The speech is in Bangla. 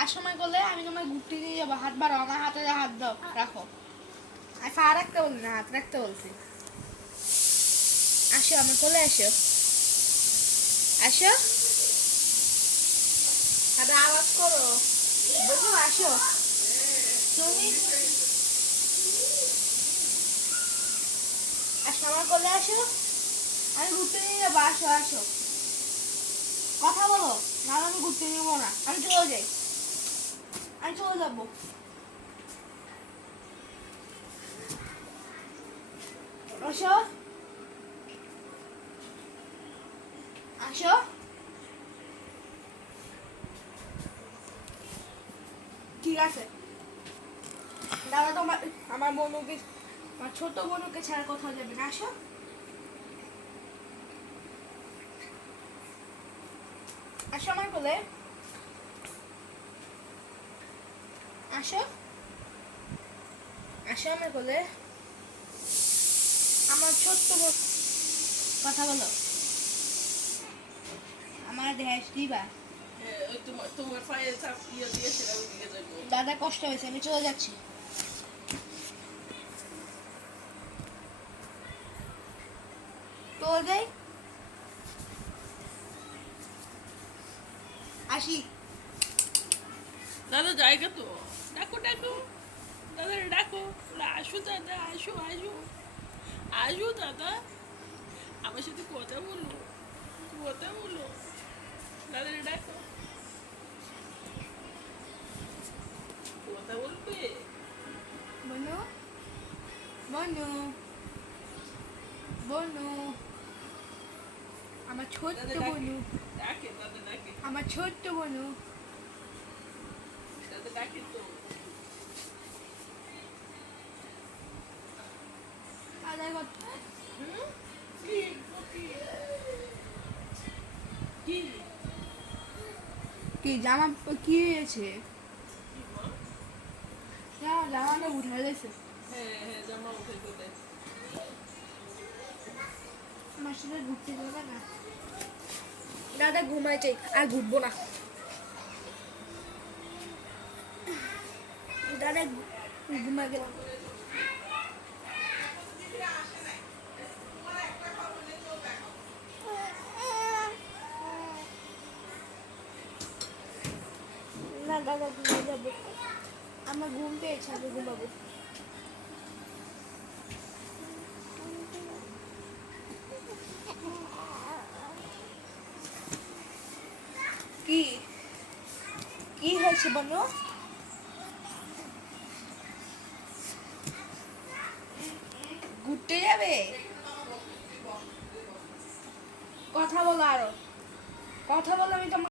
আর সময় করলে আমি তোমার ঘুরতে নিয়ে যাবো, হাত বাড়ো, আমার হাতে হাত দাও, রাখো। আর পা রাখতে বলি না, হাত রাখতে বলছি। আসো আমার কোলে আসো, আসো, হাতে আওয়াজ করো, বুঝলো? আসো তুমি, আসো আমার কোলে আসো, আমি ঘুরতে নিয়ে যাবো, আসো আসো। কথা বলো, নাহলে আমি ঘুরতে নিবো না, আমি চলে যাই, আমি চলে যাবো। আসো, আসো, ঠিক আছে। দাদা তোমার, আমার বোনকে, আমার ছোট বোনকে ছাড়া কোথাও যাবে না, আসো। আসো আমার কোলে, আসো, আসো আমার কোলে, আমার ছোট্ট বোন। কথা বলো, আমার দেশ দিবা। তোমার পায়ে চাপ ইয়ে দিয়েছিলাম, ওইদিকে যাবো। দাদা কষ্ট হয়েছে, আমি চলে যাচ্ছি। চলে যাই, আসি। দাদা জায়গা তো, ডাকো ডাকো, দাদা ডাকো, আসো দাদা, আসো আসো, আসো দাদা, আমার সাথে কথা বলো, কথা বলো, দাদা ডাকো, কথা বলবে। বনু, বনু, বনু, আমার ছোট্ট দাদা ডাকে, বনু, ডাকে দাদা ডাকে, আমার ছোট্ট বনু। দাদা ডাকে তো। আদার কথা, হুম? কি কি কি কি জামা, কি হয়েছে? কি মা? জামাটা উঠে গেছে। হ্যাঁ হ্যাঁ, জামা উঠে গেলে। আমার সাথে ঘুরতে যাবে না? দাদা ঘুমাইছে, আর ঘুরবো না। দাদা ঘুমাই গেলাম। না দাদা ঘুমাই যাবো, আমার ঘুম পেয়েছে, আমি ঘুমাবো। কি কি হয়েছে বলো? ঘুরতে যাবে? কথা বলো আরো, কথা বলো, আমি তোমার